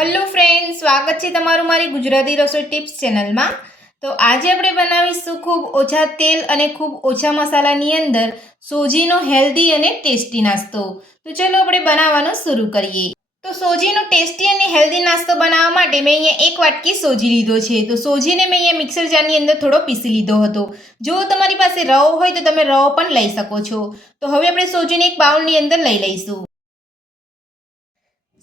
Hello friend, સ્વાગત છે તમારું મારી ગુજરાતી રસોઈ ટિપ્સ ચેનલમાં। તો આજે આપણે બનાવીશું ખૂબ ઓછા તેલ અને ખૂબ ઓછા મસાલાની અંદર સોજીનો હેલ્ધી અને ટેસ્ટી નાસ્તો। તો ચલો આપણે બનાવવાનું શરૂ કરીએ। તો સોજીનો ટેસ્ટી અને હેલ્ધી નાસ્તો બનાવવા માટે મેં અહીંયા એક વાટકી સોજી લીધો છે। તો સોજીને મેં અહીંયા મિક્સર જારની અંદર થોડો પીસી લીધો હતો। જો તમારી પાસે રવો હોય તો તમે રવો પણ લઈ શકો છો। તો હવે આપણે સોજીને એક બાઉલની અંદર લઈ લઈશું।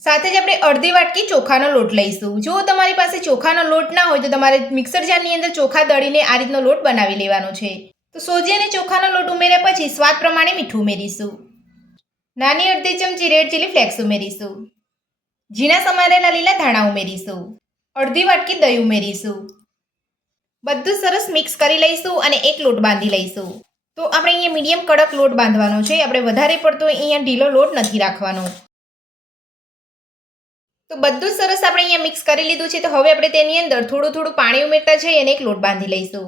સાથે જ આપણે અડધી વાટકી ચોખાનો લોટ લઈશું। જો તમારી પાસે ચોખાનો લોટ ના હોય તો તમારે મિક્સર જારની અંદર ચોખા દળીને આ રીતનો લોટ બનાવી લેવાનો છે। તો સોજી અને ચોખાનો લોટ ઉમેર્યા પછી સ્વાદ પ્રમાણે મીઠું ઉમેરીશું। નાની અડધી ચમચી રેડ ચીલી ફ્લેક્સ ઉમેરીશું। ઝીણા સમારેલા લીલા ધાણા ઉમેરીશું। અડધી વાટકી દહીં ઉમેરીશું। બધું સરસ મિક્સ કરી લઈશું અને એક લોટ બાંધી લઈશું। તો આપણે અહીંયા મીડિયમ કડક લોટ બાંધવાનો છે, આપણે વધારે પડતો અહીંયા ઢીલો લોટ નથી રાખવાનો। તો બધું સરસ આપણે અહીંયા મિક્સ કરી લીધું છે। તો હવે આપણે તેની અંદર થોડું થોડું પાણી ઉમેરતા જઈએ અને એક લોટ બાંધી લઈશું।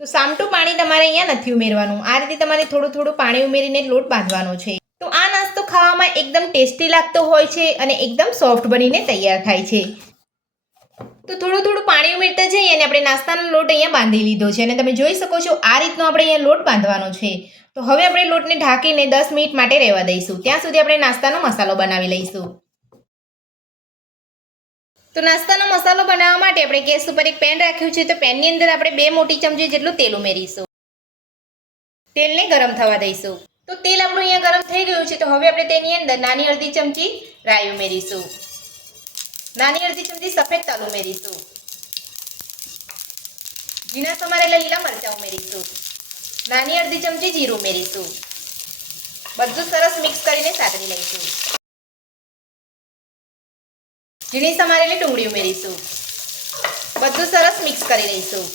તો સામટું પાણી તમારે અહીંયા નથી ઉમેરવાનું, આ રીતે તમારે થોડું થોડું પાણી ઉમેરીને લોટ બાંધવાનો છે। તો આ નાસ્તો ખાવામાં એકદમ ટેસ્ટી લાગતો હોય છે અને એકદમ સોફ્ટ બનીને તૈયાર થાય છે। તો થોડું થોડું પાણી ઉમેરતા જઈએ અને આપણે નાસ્તાનો લોટ અહીંયા બાંધી લીધો છે અને તમે જોઈ શકો છો આ રીતનો આપણે અહીંયા લોટ બાંધવાનો છે। તો હવે આપણે લોટને ઢાંકીને 10 મિનિટ માટે રહેવા દઈશું, ત્યાં સુધી આપણે નાસ્તાનો મસાલો બનાવી લઈશું। તો નાસ્તાનો મસાલો બનાવવા માટે આપણે ગેસ ઉપર એક પેન રાખ્યું છે। તો પેનની અંદર આપણે 2 મોટી ચમચી જેટલું તેલ ઉમેરીશું। તેલને ગરમ થવા દઈશું। તો તેલ આપણું અહીંયા ગરમ થઈ ગયું છે। તો હવે આપણે તેની અંદર નાની અડધી ચમચી રાઈ ઉમેરીશું। નાની અડધી ચમચી સફેદ તલ ઉમેરીશું। ઝીણા સમારેલા લીલા મરચાં ઉમેરીશું। નાની અડધી ચમચી જીરું ઉમેરીશું। બધું સરસ મિક્સ કરીને સાતળી લઈશું। ઝીણી સમારેલી ડુંગળી ઉમેરીશું। બધું સરસ મિક્સ કરી લઈશું।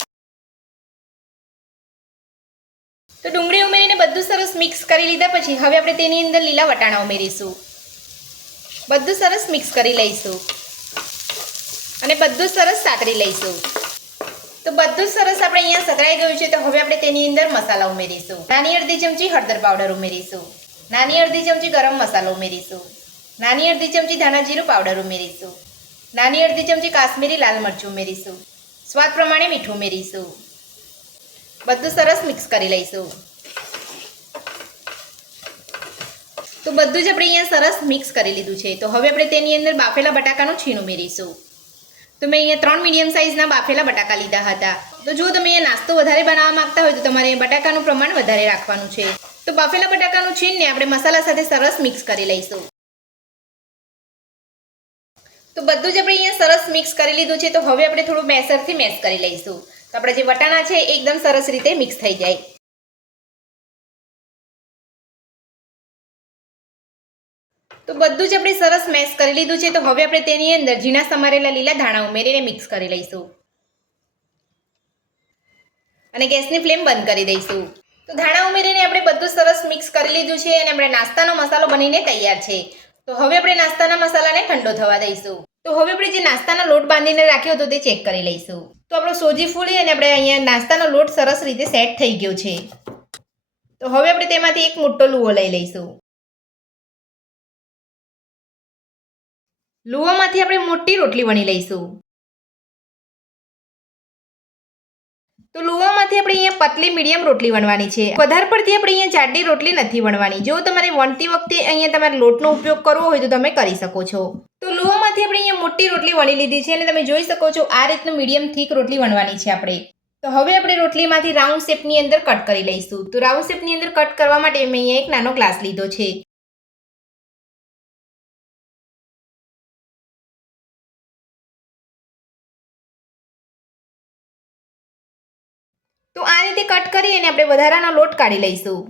તો ડુંગળી ઉમેરીને બધું સરસ મિક્સ કરી લીધા પછી હવે આપણે તેની અંદર લીલા વટાણા ઉમેરીશું। બધું સરસ મિક્સ કરી લઈશું અને બધું સરસ સાતળી લઈશું। તો બધું સરસ આપણે અહીંયા સતરાઈ ગયું છે। તો હવે આપણે તેની અંદર મસાલા ઉમેરીશું। નાની અડધી ચમચી હળદર પાવડર ઉમેરીશું। નાની અડધી ચમચી ગરમ મસાલો ઉમેરીશું। નાની અડધી ચમચી ધાણા જીરું પાવડર ઉમેરીશું। નાની અડધી ચમચી કાશ્મીરી લાલ મરચું ઉમેરીશું। સ્વાદ પ્રમાણે મીઠું ઉમેરીશું। બધું સરસ મિક્સ કરી લઈશું। તો બધું જ આપણે અહીંયા સરસ મિક્સ કરી લીધું છે। તો હવે આપણે તેની અંદર બાફેલા બટાકાનું છીણ ઉમેરીશું। તો મેં અહીંયા 3 મીડિયમ સાઇઝના બાફેલા બટાકા લીધા હતા। તો જો તમે અહીંયા નાસ્તો વધારે બનાવવા માંગતા હોય તો તમારે બટાકાનું પ્રમાણ વધારે રાખવાનું છે। તો બાફેલા બટાકાનું છીણને આપણે મસાલા સાથે સરસ મિક્સ કરી લઈશું। તો બધું જ આપણે અહીંયા સરસ મિક્સ કરી લીધું છે। તો હવે આપણે થોડું મેસરથી મેશ કરી લઈશું, તો આપણા જે વટાણા છે એકદમ સરસ રીતે મિક્સ થઈ જાય। તો બધું જ આપણે સરસ મેશ કરી લીધું છે। તો હવે આપણે તેની અંદર ઝીણા સમારેલા લીલા ધાણા ઉમેરીને મિક્સ કરી લઈશું અને ગેસની ફ્લેમ બંધ કરી દઈશું। તો ધાણા ઉમેરીને આપણે બધું સરસ મિક્સ કરી લીધું છે અને આપણે નાસ્તાનો મસાલો બનીને તૈયાર છે। તો હવે આપણે નાસ્તાના મસાલાને ઠંડો થવા દઈશું। તો હવે આપણે જે નાસ્તાનો લોટ બાંધીને રાખ્યો હતો તે ચેક કરી લઈશું। તો આપણો સોજી ફૂલી અને આપણે અહીંયા નાસ્તાનો લોટ સરસ રીતે સેટ થઈ ગયો છે। તો હવે આપણે તેમાંથી એક મોટો લુવો લઈ લઈશું। લુવામાંથી આપણે મોટી રોટલી વણી લઈશું। તો લુવામાંથી આપણે અહીંયા પતલી મીડિયમ રોટલી વણવાની છે, વધારે પડતી આપણે અહીંયા જાડી રોટલી નથી વણવાની। જો તમારે વણતી વખતે અહીંયા તમારે લોટનો ઉપયોગ કરવો હોય તો તમે કરી શકો છો। તો લુવામાંથી આપણે અહીંયા મોટી રોટલી વણી લીધી છે અને તમે જોઈ શકો છો આ રીતનું મીડિયમ થીક રોટલી વણવાની છે આપણે। તો હવે આપણે રોટલીમાંથી રાઉન્ડ શેપની અંદર કટ કરી લઈશું। તો રાઉન્ડ શેપની અંદર કટ કરવા માટે મેં અહીંયા એક નાનો ગ્લાસ લીધો છે। તો આ રીતે કટ કરી અને આપણે વધારાનો લોટ કાઢી લઈશું।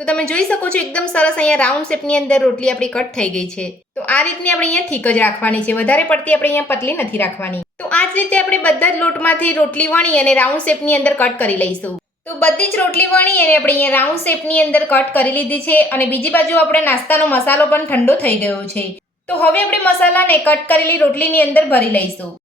તો તમે જોઈ શકો છો એકદમ સરસ અહીંયા રાઉન્ડ શેપની અંદર રોટલી આપણી કટ થઈ ગઈ છે। તો આ રીતની આપણે અહીંયા થીક જ રાખવાની છે, વધારે પડતી આપણે અહીંયા પતલી નથી રાખવાની। તો આ જ રીતે આપણે બધા જ લોટમાંથી રોટલી વણી અને રાઉન્ડ શેપની અંદર કટ કરી લઈશું। તો બધી જ રોટલી વણી અને આપણે અહીંયા રાઉન્ડ શેપની અંદર કટ કરી લીધી છે અને બીજી બાજુ આપણે નાસ્તાનો મસાલો પણ ઠંડો થઈ ગયો છે। તો હવે આપણે મસાલાને કટ કરેલી રોટલીની અંદર ભરી લઈશું।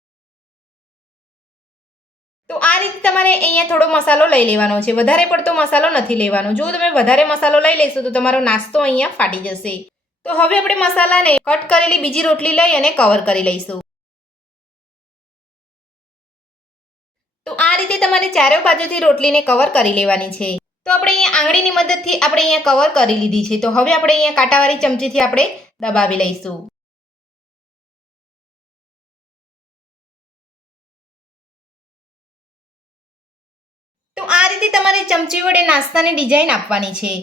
તો આ રીતે તમારે અહીંયા થોડો મસાલો લઈ લેવાનો છે, વધારે પડતો મસાલો નથી લેવાનો। જો તમે વધારે મસાલો લઈ લેશો તો તમારો નાસ્તો અહીંયા ફાટી જશે। તો હવે આપણે મસાલાને કટ કરેલી બીજી રોટલી લઈ અને કવર કરી લઈશું. તો આ રીતે તમારે ચારે બાજુથી રોટલીને કવર કરી લેવાની છે. તો આપણે અહીંયા આંગળીની મદદથી આપણે અહીંયા કવર કરી લીધી છે. તો હવે આપણે અહીંયા કાંટાવાળી ચમચીથી આપણે દબાવી લઈશું. તો આ રીતે તમારે ચમચી વડે નાસ્તાની ડિઝાઇન આપવાની છે.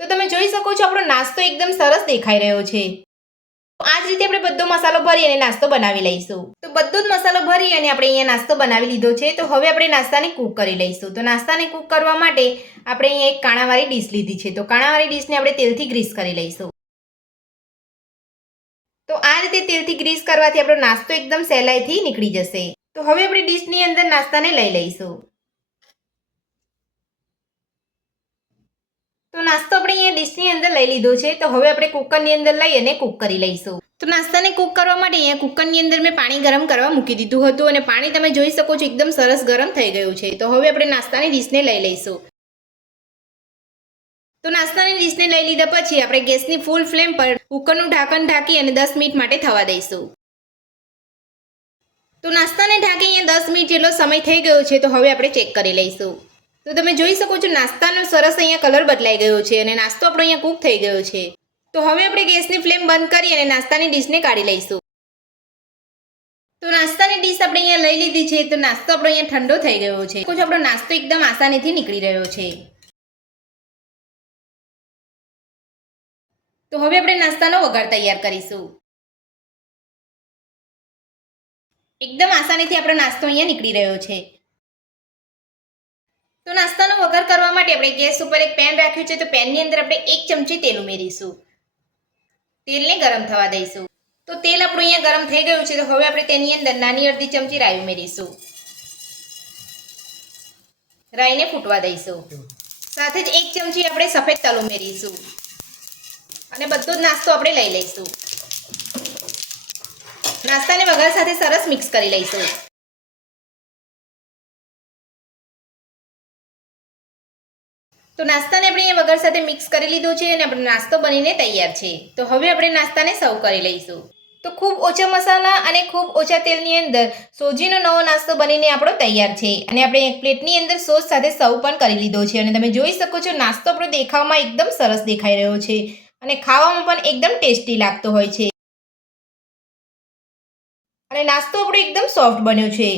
તો તમે જોઈ શકો છો આપણો નાસ્તો એકદમ સરસ દેખાઈ રહ્યો છે. આ જ રીતે આપણે બધો મસાલો ભરી અને નાસ્તો બનાવી લઈશું. તો બધો જ મસાલો ભરી અને આપણે અહીંયા નાસ્તો બનાવી લીધો છે. તો હવે આપણે નાસ્તાને કૂક કરી લઈશું. તો નાસ્તાને કૂક કરવા માટે આપણે અહીંયા એક કાણાવાળી ડીશ લીધી છે. તો કાણાવાળી ડીશને આપણે તેલથી ગ્રીસ કરી લઈશું. તો આ રીતે તેલથી ગ્રીસ કરવાથી આપણો નાસ્તો એકદમ સહેલાઈથી નીકળી જશે. તો હવે આપણે ડીશની અંદર નાસ્તાને લઈ લઈશું. તો નાસ્તો આપણે અહીંયા ડીશની અંદર લઈ લીધો છે. તો હવે આપણે કુકરની અંદર લઈ અને કૂક કરી લઈશું. તો નાસ્તાને કૂક કરવા માટે અહીંયા કુકરની અંદર મેં પાણી ગરમ કરવા મૂકી દીધું હતું અને પાણી તમે જોઈ શકો છો એકદમ સરસ ગરમ થઈ ગયું છે. તો હવે આપણે નાસ્તાની ડીશને લઈ લઈશું. તો નાસ્તાની ડીશને લઈ લીધા પછી આપણે ગેસની ફૂલ ફ્લેમ પર કુકરનું ઢાંકણ ઢાંકી અને 10 મિનિટ માટે થવા દઈશું. તો નાસ્તાને ઢાંકી અહીંયા 10 મિનિટ જેટલો સમય થઈ ગયો છે. તો હવે આપણે ચેક કરી લઈશું. તો તમે જોઈ શકો છો નાસ્તાનો સરસ અહીંયા કલર બદલાઈ ગયો છે અને નાસ્તો આપણો અહીંયા કૂક થઈ ગયો છે. તો હવે આપણે ગેસની ફ્લેમ બંધ કરી અને નાસ્તાની ડીશને કાઢી લઈશું. તો નાસ્તાની ડીશ આપણે અહીંયા લઈ લીધી છે. તો નાસ્તો આપણો અહીંયા ઠંડો થઈ ગયો છે. આપણો નાસ્તો એકદમ આસાનીથી નીકળી રહ્યો છે. તો હવે આપણે નાસ્તાનો વઘાર તૈયાર કરીશું. એકદમ આસાનીથી આપણો નાસ્તો અહીંયા નીકળી રહ્યો છે. તો નાસ્તાનો વઘાર કરવા માટે આપણે ગેસ ઉપર એક પેન રાખ્યું છે. તો પેનની અંદર આપણે 1 ચમચી તેલ ઉમેરીશું. તેલને ગરમ થવા દઈશું. તો તેલ આપણું અહીંયા ગરમ થઈ ગયું છે. તો હવે આપણે તેની અંદર નાની અડધી ચમચી રાઈ ઉમેરીશું. રાઈને ફૂટવા દઈશું. સાથે જ 1 ચમચી આપણે સફેદ તલ ઉમેરીશું અને બધો જ નાસ્તો આપણે લઈ લઈશું. નાસ્તાને વઘાર સાથે સરસ મિક્સ કરી લઈશું. તો નાસ્તાને આપણે અહીંયા વઘાર સાથે મિક્સ કરી લીધો છે અને આપણો નાસ્તો બનીને તૈયાર છે. તો હવે આપણે નાસ્તાને સર્વ કરી લઈશું. તો ખૂબ ઓછા મસાલા અને ખૂબ ઓછા તેલની અંદર સોજીનો નવો નાસ્તો બનીને આપણો તૈયાર છે અને આપણે એક પ્લેટની અંદર સોસ સાથે સર્વ પણ કરી લીધો છે. અને તમે જોઈ શકો છો નાસ્તો આપણો દેખાવમાં એકદમ સરસ દેખાઈ રહ્યો છે અને ખાવામાં પણ એકદમ ટેસ્ટી લાગતો હોય છે અને નાસ્તો આપણો એકદમ સોફ્ટ બન્યો છે.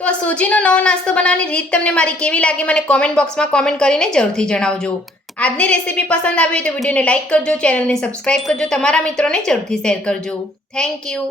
તો આ સોજીનો નવો નાસ્તો બનાવવાની રીત તમને મારી કેવી લાગી મને કોમેન્ટ બોક્સમાં કોમેન્ટ કરીને જરૂરથી જણાવજો. આજની રેસીપી પસંદ આવી હોય તો વિડીયોને લાઇક કરજો, ચેનલને સબસ્ક્રાઇબ કરજો, તમારા મિત્રોને જરૂરથી શેર કરજો. Thank you.